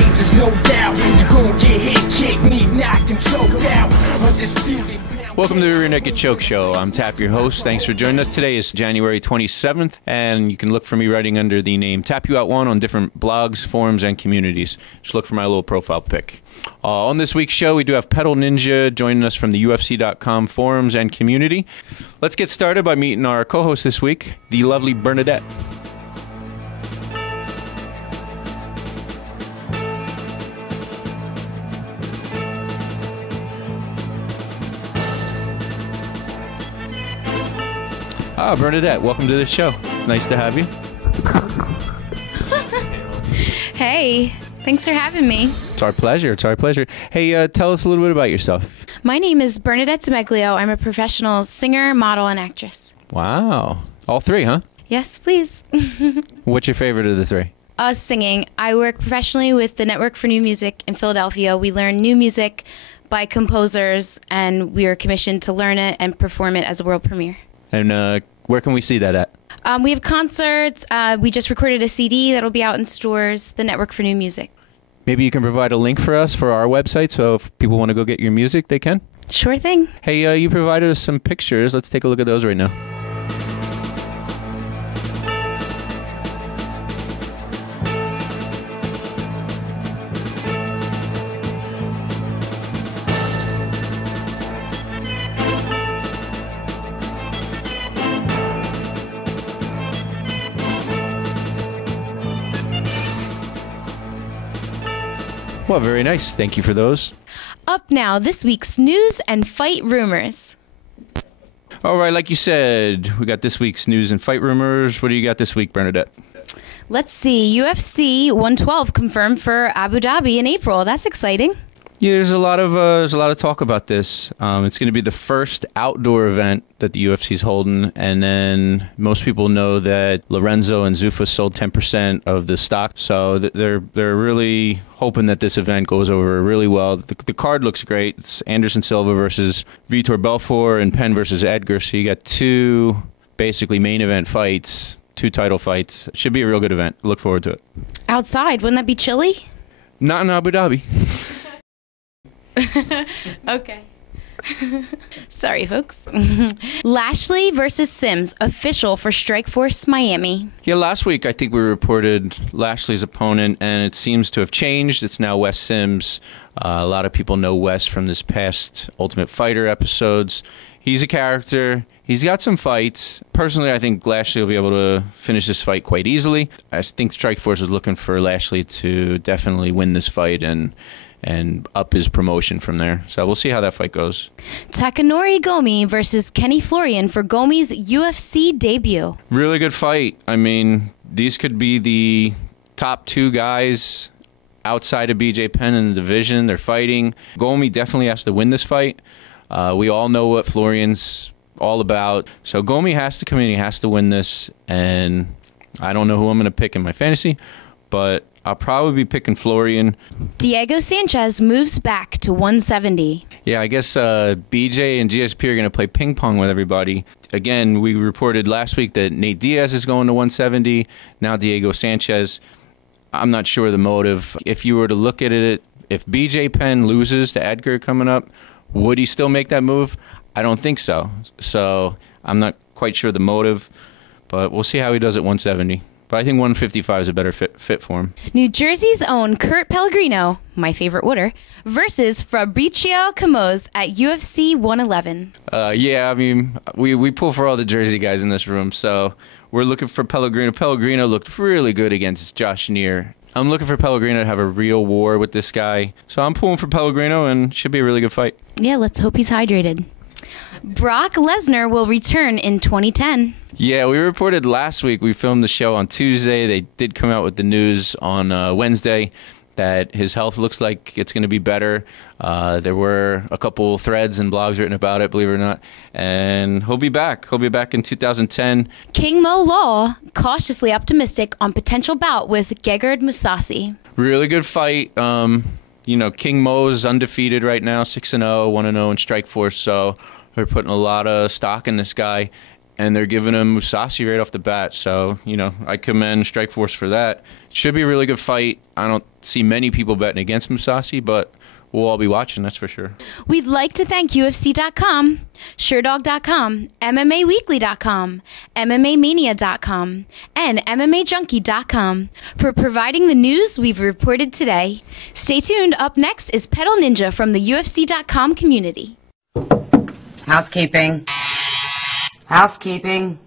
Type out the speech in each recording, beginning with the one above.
there's no doubt. You're gonna get hit, kicked, knee knocked, and choked out. Undisputed. Welcome to the Rear Naked Choke Show. I'm Tap, your host. Thanks for joining us. Today is January 27th, and you can look for me writing under the name Tap You Out One on different blogs, forums, and communities. Just look for my little profile pic. On this week's show, we do have Pedal Ninja joining us from the UFC.com forums and community. Let's get started by meeting our co-host this week, the lovely Bernadette. Bernadette, welcome to the show. Nice to have you. Hey, thanks for having me. It's our pleasure. It's our pleasure. Hey, tell us a little bit about yourself. My name is Bernadette Zemeglio. I'm a professional singer, model, and actress. Wow. All three, huh? Yes, please. What's your favorite of the three? Singing. I work professionally with the Network for New Music in Philadelphia. We learn new music by composers, and we are commissioned to learn it and perform it as a world premiere. And where can we see that at? We have concerts. We just recorded a CD that'll be out in stores, the Network for New Music. Maybe you can provide a link for us for our website, so if people want to go get your music, they can? Sure thing. Hey, you provided us some pictures. Let's take a look at those right now. Well, very nice. Thank you for those. Up now, this week's news and fight rumors. All right, like you said, we got this week's news and fight rumors. What do you got this week, Bernadette? Let's see. UFC 112 confirmed for Abu Dhabi in April. That's exciting. Yeah, there's a lot of talk about this. It's going to be the first outdoor event that the UFC's holding, and then most people know that Lorenzo and Zuffa sold 10% of the stock, so they're really hoping that this event goes over really well. The card looks great. It's Anderson Silva versus Vitor Belfort and Penn versus Edgar. So you got two basically main event fights, two title fights. It should be a real good event. Look forward to it. Outside, wouldn't that be chilly? Not in Abu Dhabi. Okay. Sorry, folks. Lashley versus Sims, official for Strikeforce Miami. Yeah, last week I think we reported Lashley's opponent, and it seems to have changed. It's now Wes Sims. A lot of people know Wes from this past Ultimate Fighter episodes. He's a character. He's got some fights. Personally, I think Lashley will be able to finish this fight quite easily. I think Strikeforce is looking for Lashley to definitely win this fight and up his promotion from there. So we'll see how that fight goes. Takanori Gomi versus Kenny Florian for Gomi's UFC debut. Really good fight. I mean, these could be the top two guys outside of BJ Penn in the division. They're fighting. Gomi definitely has to win this fight. We all know what Florian's all about. So Gomi has to come in. He has to win this. And I don't know who I'm going to pick in my fantasy, but I'll probably be picking Florian. Diego Sanchez moves back to 170. Yeah, I guess BJ and GSP are going to play ping pong with everybody. Again, we reported last week that Nate Diaz is going to 170. Now Diego Sanchez. I'm not sure the motive. If you were to look at it, if BJ Penn loses to Edgar coming up, would he still make that move? I don't think so. So I'm not quite sure the motive, but we'll see how he does at 170. But I think 155 is a better fit for him. New Jersey's own Kurt Pellegrino, my favorite order, versus Fabricio Camoes at UFC 111. Yeah, I mean, we pull for all the Jersey guys in this room, so we're looking for Pellegrino. Pellegrino looked really good against Josh Neer. I'm looking for Pellegrino to have a real war with this guy. So I'm pulling for Pellegrino, and should be a really good fight. Yeah, let's hope he's hydrated. Brock Lesnar will return in 2010. Yeah, we reported last week. We filmed the show on Tuesday. They did come out with the news on Wednesday that his health looks like it's going to be better. There were a couple threads and blogs written about it, believe it or not. And he'll be back. He'll be back in 2010. King Mo Law, cautiously optimistic on potential bout with Gegard Mousasi. Really good fight. You know, King Mo's undefeated right now, 6-0, 1-0 in Strikeforce. So we're putting a lot of stock in this guy. and they're giving him Musashi right off the bat. So, I commend Strikeforce for that. Should be a really good fight. I don't see many people betting against Musashi, but we'll all be watching, that's for sure. We'd like to thank UFC.com, SureDog.com, MMAweekly.com, MMAmania.com, and MMAJunkie.com for providing the news we've reported today. Stay tuned. Up next is Pedal Ninja from the UFC.com community. Housekeeping. Housekeeping.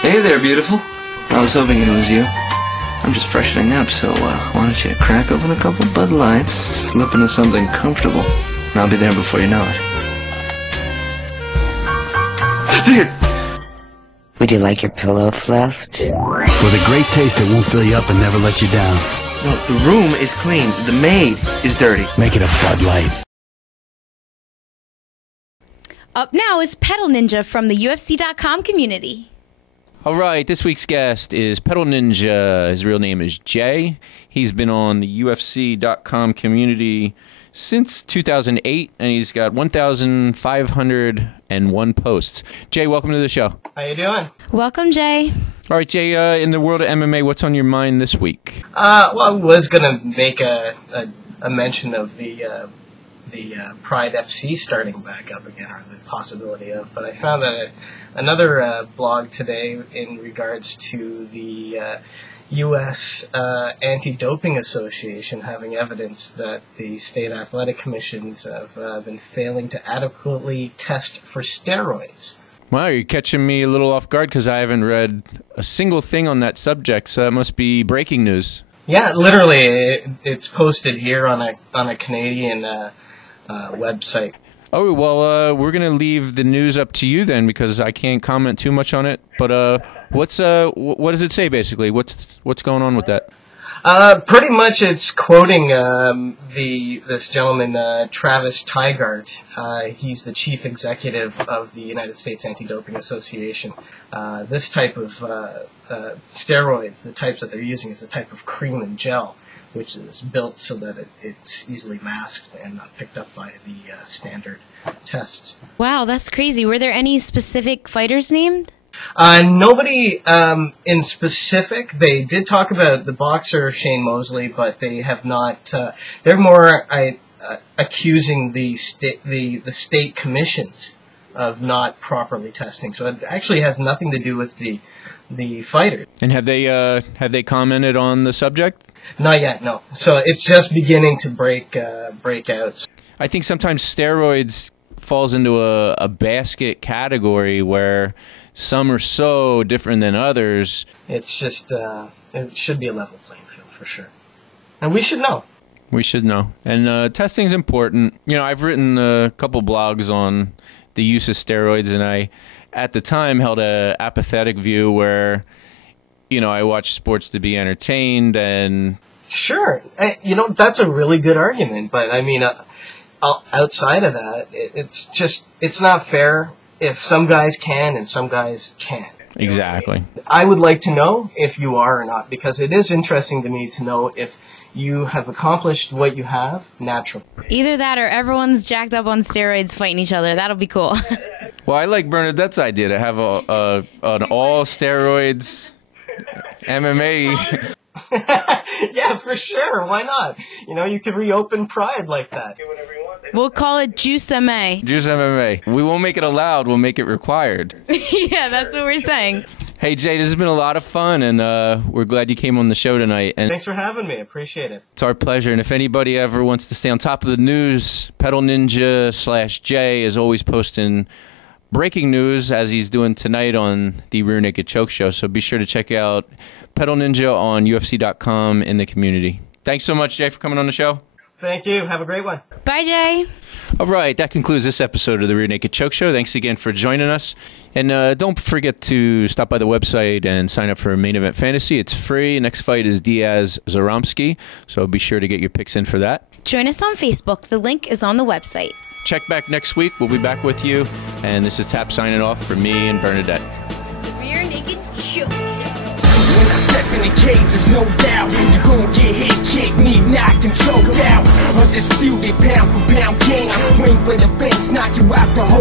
Hey there, beautiful. I was hoping it was you. I'm just freshening up, so why don't you crack open a couple Bud Lights, slip into something comfortable, and I'll be there before you know it. Dude! Would you like your pillow fluffed? For the great taste that won't fill you up and never let you down. No, the room is clean. The maid is dirty. Make it a Bud Light. Up now is Pedal Ninja from the UFC.com community. All right, this week's guest is Pedal Ninja. His real name is Jay. He's been on the UFC.com community since 2008, and he's got 1,501 posts. Jay, welcome to the show. How you doing? Welcome, Jay. All right, Jay, in the world of MMA, what's on your mind this week? Well, I was going to make a mention of the Pride FC starting back up again, or the possibility of, but I found that another blog today in regards to the U.S. Anti-Doping Association having evidence that the state athletic commissions have been failing to adequately test for steroids. Wow, you're catching me a little off guard because I haven't read a single thing on that subject, so it must be breaking news. Yeah, literally, it's posted here on a Canadian website. Oh, well, we're going to leave the news up to you then because I can't comment too much on it. But what does it say, basically? What's going on with that? Pretty much it's quoting this gentleman, Travis Tygart. He's the chief executive of the United States Anti-Doping Association. This type of steroids, the types that they're using is a type of cream and gel, which is built so that it's easily masked and not picked up by the standard tests. Wow, that's crazy. Were there any specific fighters named? Nobody in specific. They did talk about the boxer Shane Mosley, but they have not. They're more accusing the state commissions of not properly testing. So it actually has nothing to do with the fighters. And have they commented on the subject? Not yet, no. So it's just beginning to break out. I think sometimes steroids falls into a basket category where some are so different than others. It's just, it should be a level playing field for sure. And we should know. We should know. And testing's important. I've written a couple blogs on the use of steroids, and I, at the time, held a apathetic view where, I watched sports to be entertained and... Sure. That's a really good argument, but I mean, outside of that, it's not fair if some guys can and some guys can't. Exactly. I would like to know if you are or not, because it is interesting to me to know if you have accomplished what you have naturally. Either that or everyone's jacked up on steroids fighting each other. That'll be cool. Well, I like Bernadette's idea to have an all steroids MMA. Yeah, for sure. Why not? You could reopen Pride like that. We'll call it Juice MA. Juice MMA. We won't make it allowed. We'll make it required. Yeah, that's what we're saying. Hey, Jay, this has been a lot of fun, and we're glad you came on the show tonight. And thanks for having me. Appreciate it. It's our pleasure. And if anybody ever wants to stay on top of the news, Pedal Ninja /Jay is always posting breaking news, as he's doing tonight on the Rear Naked Choke Show. So be sure to check out Pedal Ninja on UFC.com in the community. Thanks so much, Jay, for coming on the show. Thank you. Have a great one. Bye, Jay. All right, that concludes this episode of the Rear Naked Choke Show. Thanks again for joining us. And don't forget to stop by the website and sign up for Main Event Fantasy. It's free. Next fight is Diaz-Zaromsky, so be sure to get your picks in for that. Join us on Facebook. The link is on the website. Check back next week. We'll be back with you. And this is Tap signing off for me and Bernadette. The Rear Naked Choke Show. When I step in the cage, there's no doubt you're gonna get hit, kicked, knee knocked, and choked out. Undisputed pound for pound king. I swing for the fence, knock you out the whole.